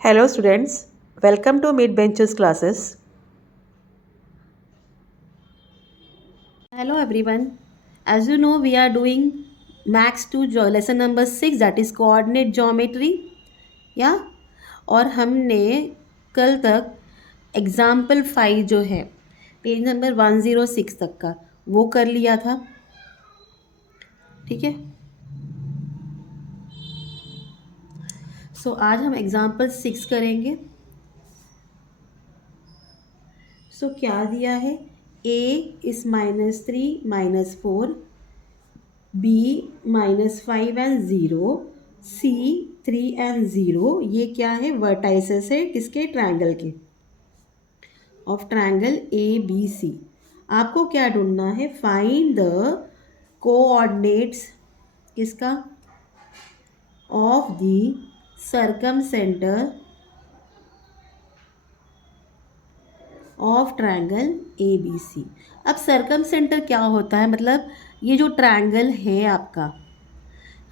Hello students, welcome to Mid Benches classes. Hello everyone. As you know, we are doing Max 2 lesson number 6, that is coordinate geometry. या और हमने कल तक example 5 जो है page number 106 तक का वो कर लिया था. ठीक है. आज हम एग्जाम्पल 6 करेंगे. क्या दिया है? a is -3 -4, b -5 and 0, c 3 and 0. ये क्या है? वर्टाइसेस है किसके? ट्रायंगल के, of triangle A B C. आपको क्या ढूंढना है? फाइंड द कोऑर्डिनेट्स किसका? Of the circumcentre of triangle A B C. अब सर्कम सेंटर क्या होता है? मतलब ये जो ट्रायंगल है आपका,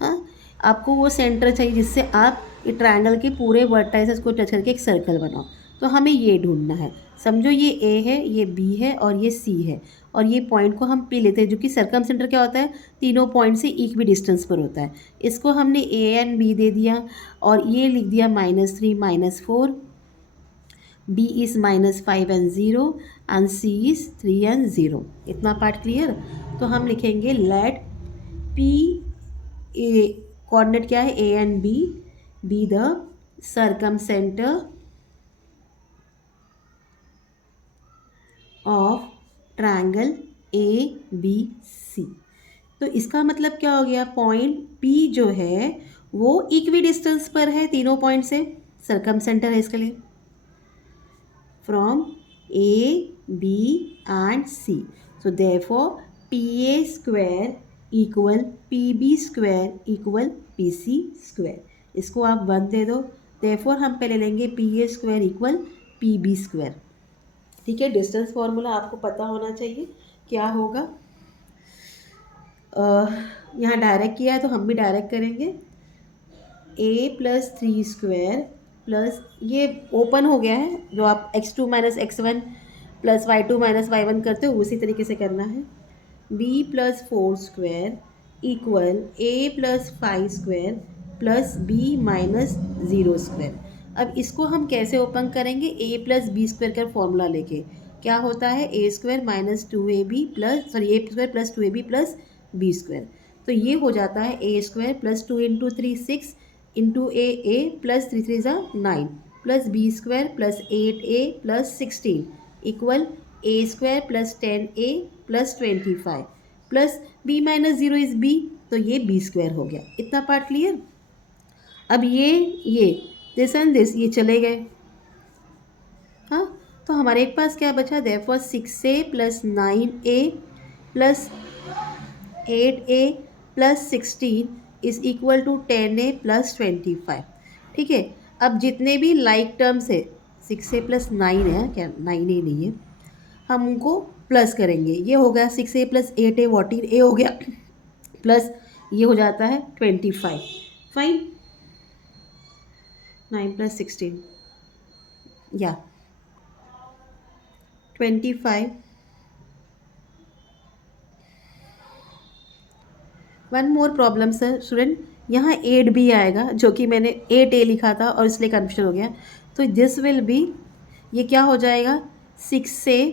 हाँ, आपको वो सेंटर चाहिए जिससे आप ये ट्रायंगल के पूरे वर्टाइसेस को टच करके एक सर्कल बनाओ. तो हमें ये ढूंढना है. समझो ये ए है, ये बी है और ये सी है, और ये पॉइंट को हम पी लेते हैं, जो कि सर्कम सेंटर क्या होता है? तीनों पॉइंट से इक्वी डिस्टेंस पर होता है. इसको हमने ए एंड बी दे दिया और ये लिख दिया -3 -4, B is -5 and 0 and C is 3 and 0. इतना पार्ट क्लियर. तो हम लिखेंगे लेट पी ए, कोऑर्डिनेट क्या है? A and B the circumcentre of triangle A B C. तो इसका मतलब क्या हो गया? पॉइंट P जो है वो इक्वी डिस्टेंस पर है तीनों पॉइंट से. सर्कम सेंटर है इसके लिए from A B and C. So therefore P A square equal P B square equal P C square. इसको आप 1 दे दो. देयरफॉर हम पहले लेंगे P A square equal P B square. ठीक है. डिस्टेंस फॉर्मूला आपको पता होना चाहिए क्या होगा. यहाँ डायरेक्ट किया है तो हम भी डायरेक्ट करेंगे. a + 3 स्क्वायर प्लस ये ओपन हो गया है, जो आप x2 - x1 + y2 - y1 करते हो उसी तरीके से करना है. b + 4 square equal a + 5 square plus b - 0 square. अब इसको हम कैसे ओपन करेंगे? a + b स्क्वायर का फॉर्मूला लेके. क्या होता है? a square - 2ab plus a square + 2ab plus b square. तो ये हो जाता है a square plus 2 × 3 6 into A plus 3 3 = 9 plus B square plus 8a plus 16 equal A square plus 10a plus 25 plus b - 0 is b. तो ये b square हो गया. इतना पार्ट क्लियर. अब ये दिस एंड दिस ये चले गए. हाँ, तो हमारे पास क्या बचा? Therefore 6a plus 9a plus 8a plus 16 is equal to 10a plus 25. ठीक है. अब जितने भी लाइक टर्म्स है, 6a प्लस 9 है, क्या 9a नहीं है, हम उनको प्लस करेंगे. ये हो गया 6a प्लस 8a 14a हो गया प्लस ये हो जाता है 25. फाइन. 9 + 16 या 25. One more problem sir student, यहाँ 8 भी आएगा, जो कि मैंने 8a लिखा था और इसलिए कन्फ्यूजन हो गया. तो दिस विल बी, ये क्या हो जाएगा? 6a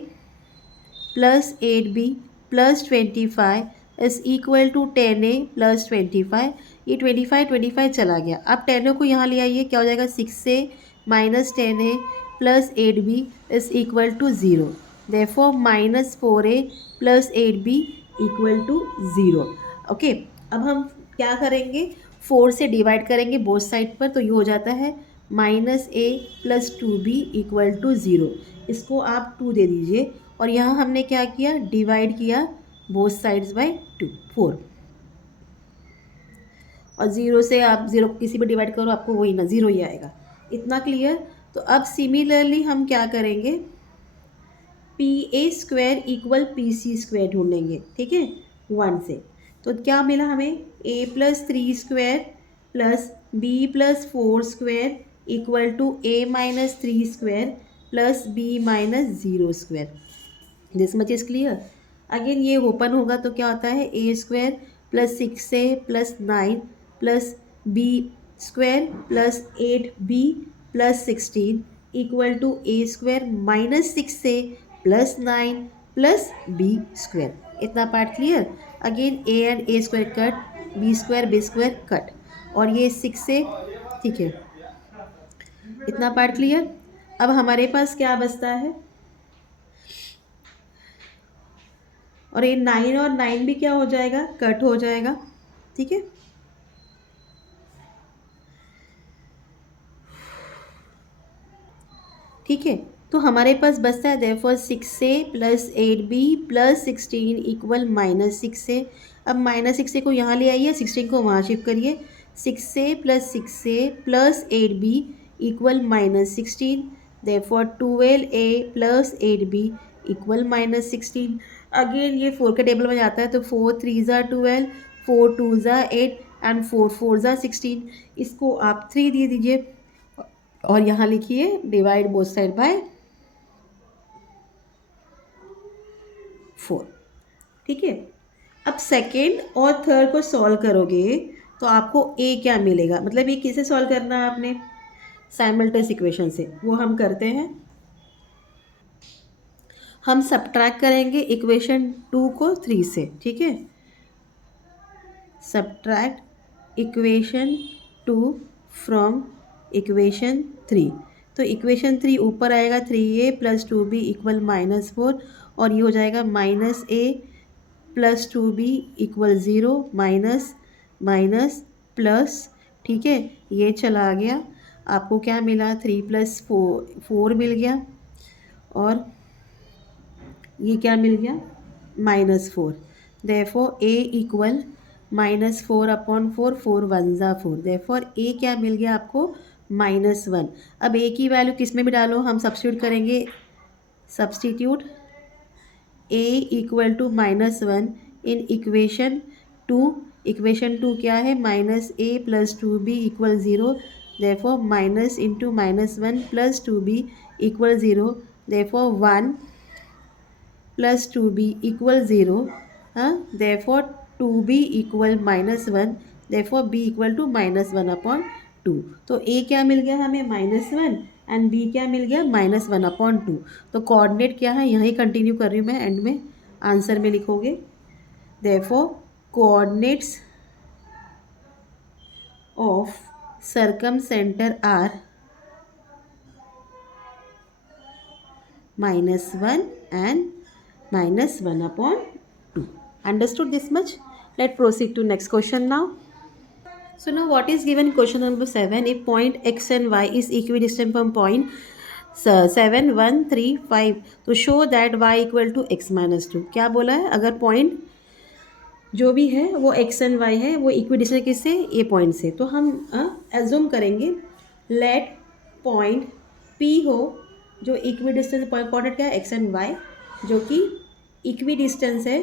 plus 8b plus 25 is equal to 10a plus 25. ये 25 चला गया. अब 10a को यहाँ ले आइए. क्या हो जाएगा? 6a minus 10a plus 8b is equal to 0. Therefore -4a plus 8b equal to 0. Okay. अब हम क्या करेंगे? 4 से डिवाइड करेंगे बोथ साइड पर. तो ये हो जाता है -a plus 2b equal to 0. इसको आप 2 दे दीजिए. और यहाँ हमने क्या किया? डिवाइड किया बोथ साइड्स बाय 4. और 0 से आप 0 किसी भी डिवाइड करो आपको वही ना 0 ही आएगा. इतना क्लियर. तो अब सिमिलरली हम क्या करेंगे? P A square equal P C square ढूंढेंगे. ठीक है. 1 से. तो क्या मिला हमें? a + 3 square plus b + 4 square equal to a minus 3 square plus b minus 0 square. This much is clear. Again ये ओपन होगा तो क्या होता है, a square plus 6a plus 9 plus b square plus 8b plus 16 equal to a square minus 6a plus 9 plus b square. इतना part clear. Again a and a square cut, b square cut, और ये 6a, ठीक है। इतना part clear. अब हमारे पास क्या बचता है, और ये 9 और 9 भी क्या हो जाएगा, कट हो जाएगा, ठीक है। ठीक है, तो हमारे पास बचता है therefore 6a plus 8b plus 16 equal minus 6a। अब माइनस 6a को यहाँ ले आइए, 16 को वहाँ शिफ्ट करिए। 6a plus 8b equal minus 16, therefore 12a plus 8b equal minus 16। Again ये 4 के टेबल में जाता है तो 4 3 ज़ा 12, 4 2 ज़ा 8 एंड 4 4 ज़ा 16। इसको आप 3 दे दीजिए और यहाँ लिखिए डिवाइड बोथ साइड बाय 4, ठीक है। अब सेकेंड और थर्ड को सॉल्व करोगे तो आपको a क्या मिलेगा, मतलब ये किसे सॉल्व करना है आपने, साइमल्टेनियस इक्वेशन से। वो हम करते हैं, हम सब्ट्रैक्ट करेंगे इक्वेशन 2 को 3 से, ठीक है। Subtract equation 2 from equation 3। तो इक्वेशन 3 ऊपर आएगा 3a plus 2b equal minus 4, और ये हो जाएगा minus a plus 2b equal 0 minus minus plus, ठीक है। ये चला गया, आपको क्या मिला, 3 प्लस 4 मिल गया, और ये क्या मिल गया, minus 4। Therefore a equal minus 4 upon 4, 4 1 ज़ा 4, देयरफॉर a क्या मिल गया आपको, -1। अब a की वैल्यू किस में भी डालो, हम सब्स्टिट्यूट करेंगे, substitute a equal to -1 in equation 2। Equation 2 क्या है, -a plus 2b equal 0, therefore minus into -1 plus 2b equal 0, therefore 1 plus 2b equal 0, हाँ, therefore 2b equal -1, therefore b equal to -1 upon 2। तो a क्या मिल गया हमें, -1, and b क्या मिल गया, -1 upon 2। तो कोऑर्डिनेट क्या है, यहीं कंटिन्यू कर रही हूँ मैं, एंड में आंसर में लिखोगे, therefore coordinates of circumcentre are -1 and -1 upon 2. Understood this much? Let's proceed to next question now. So now what is given in question number 7? If point x and y is equidistant from point 7 1 3 5 तो show that y equal to x minus 2। क्या बोला है, अगर point जो भी है वो x and y है, वो इक्विडिस्टेंट किससे, ए पॉइंट से। तो हम एज्यूम करेंगे लेट पॉइंट P हो जो इक्विडिस्टेंस पॉइंट क्या है, x एंड y, जो कि इक्विडिस्टेंस है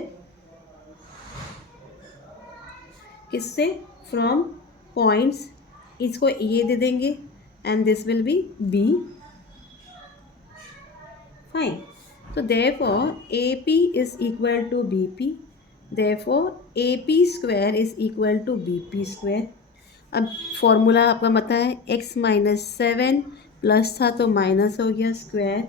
किससे, फ्रॉम पॉइंट्स, इसको ये दे देंगे and this will be b, fine. तो therefore AP is equal to BP, therefore AP स्क्वायर is equal to BP square. अब फॉर्मूला आपका पता है, x माइनस 7 प्लस था तो माइनस हो गया square,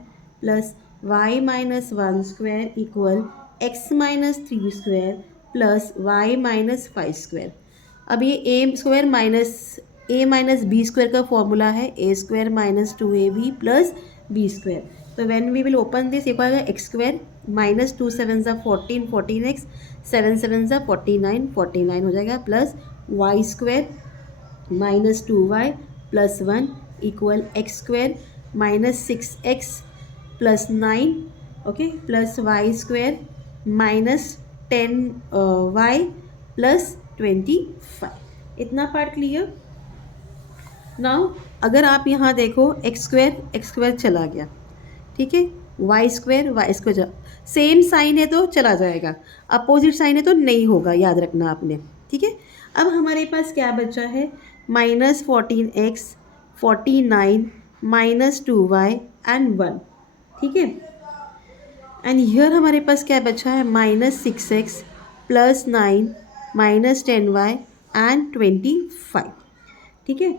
plus y minus 1 square equal x minus 3 square plus y minus 5 square. अब ये a square minus a minus b square का फॉर्मूला है a square minus 2ab plus b square. तो when we will open this, एक आएगा x square minus 2 7 ज़ा 14, 14x 7 7 ज़ा 49, 49 हो जाएगा, plus y square minus 2y plus 1 equal x square minus 6x plus 9, okay, plus y square minus 10y plus 25। इतना part clear. Now अगर आप यहाँ देखो एक्स स्क्वायर चला गया, ठीक है, वाई स्क्वायर सेम साइन है तो चला जाएगा, अपोजिट साइन है तो नहीं होगा, याद रखना आपने, ठीक है। अब हमारे पास क्या बचा है, -14x 49 माइनस 2y एंड 1, ठीक है। एंड हियर हमारे पास क्या बचा है, -6x plus 9 minus 10y and 25, ठीक है।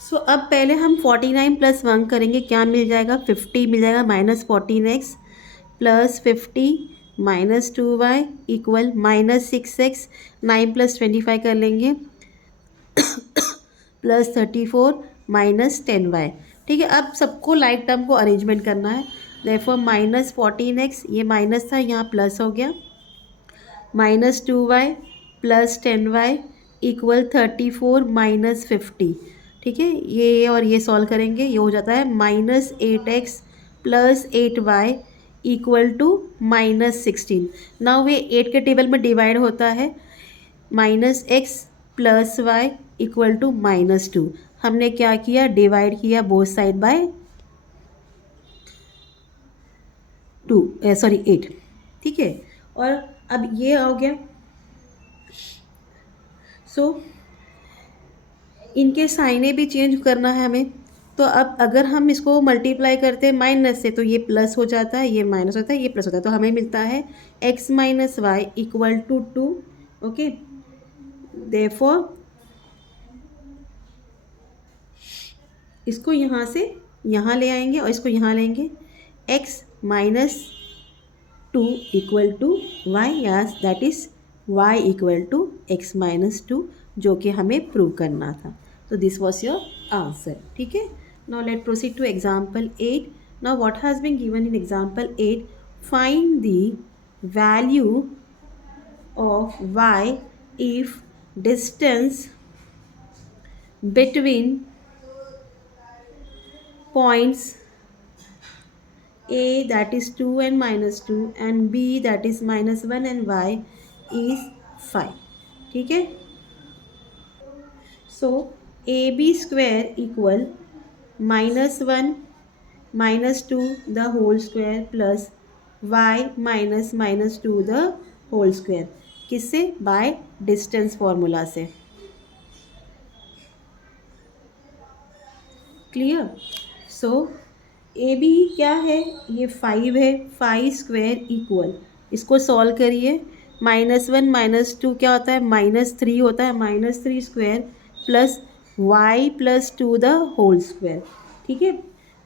सो अब पहले हम 49 प्लस 1 करेंगे, क्या मिल जाएगा, 50 मिल जाएगा, -14x plus 50 minus 2y equal -6x, 9 plus 25 कर लेंगे प्लस 34 माइनस 10y, ठीक है। अब सबको लाइक टर्म को अरेंजमेंट करना है, देयरफॉर -14x, ये माइनस था यहाँ प्लस हो गया, -2y plus 10y equal 34 minus 50, ठीक है। ये और ये सॉल्व करेंगे, ये हो जाता है -8x plus 8y equal to -16। Now ये 8 के टेबल में डिवाइड होता है, -x plus y equal to -2। हमने क्या किया, डिवाइड किया बोथ साइड बाय 8, ठीक है। और अब ये हो गया, सो इनके साइने भी चेंज करना है हमें। तो अब अगर हम इसको मल्टीप्लाई करते हैं माइनस से, तो ये प्लस हो जाता है, ये माइनस होता है, ये प्लस होता है, तो हमें मिलता है x minus y equal to 2, okay. Therefore इसको यहाँ से यहाँ ले आएंगे और इसको यहाँ लेंगे, x minus 2 equal to y, yes that is y equal to x minus 2, जो कि हमें प्रूव करना था। तो दिस वॉज योर आंसर, ठीक है। Now let proceed to example 8। Now what has been given in example 8, find the value of y if distance between points A, that is 2 and -2, and B, that is -1 and y is 5, ठीक है। So AB square equal -1 -2 the whole square plus y -2 the whole square, किससे, by distance formula से, clear. So A B क्या है, ये 5 है, 5 square equal, इसको solve करिए, -1 -2 क्या होता है, -3 होता है, -3 square plus y plus 2 the whole square, ठीक है।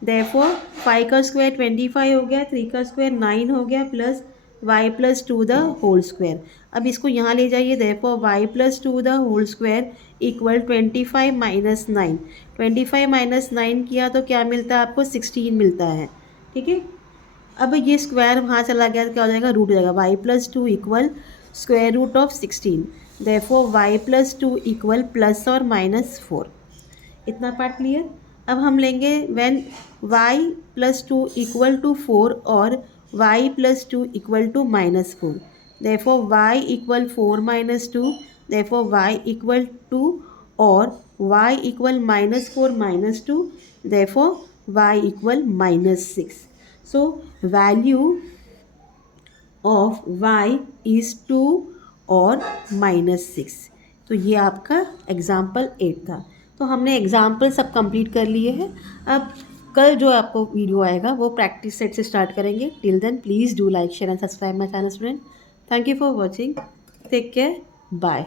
देयरफॉर 5 का स्क्वायर 25 हो गया, 3 का स्क्वायर 9 हो गया, plus y plus 2 the whole square. अब इसको यहाँ ले जाइए, therefore y plus 2 the whole square equal 25 minus 9, 25 minus 9 किया तो क्या मिलता है आपको, 16 मिलता है, ठीक है। अब ये स्क्वायर वहाँ चला गया तो क्या हो जाएगा, रूट हो जाएगा, y plus 2 equal square root of 16, therefore y plus 2 equal plus और -4। इतना पार्ट क्लियर। अब हम लेंगे when y plus 2 equal to 4 और y plus 2 equal to -4, therefore y equal 4 minus 2, therefore y equal 2 और y equal -4 minus 2, therefore y equal -6। So value of y is 2 और -6। तो ये आपका एग्ज़ाम्पल 8 था। तो हमने एग्ज़ाम्पल सब कंप्लीट कर लिए हैं। अब कल जो आपको वीडियो आएगा वो प्रैक्टिस सेट से स्टार्ट करेंगे। Till then please do like share and subscribe my channel student. Thank you for watching, take care, bye.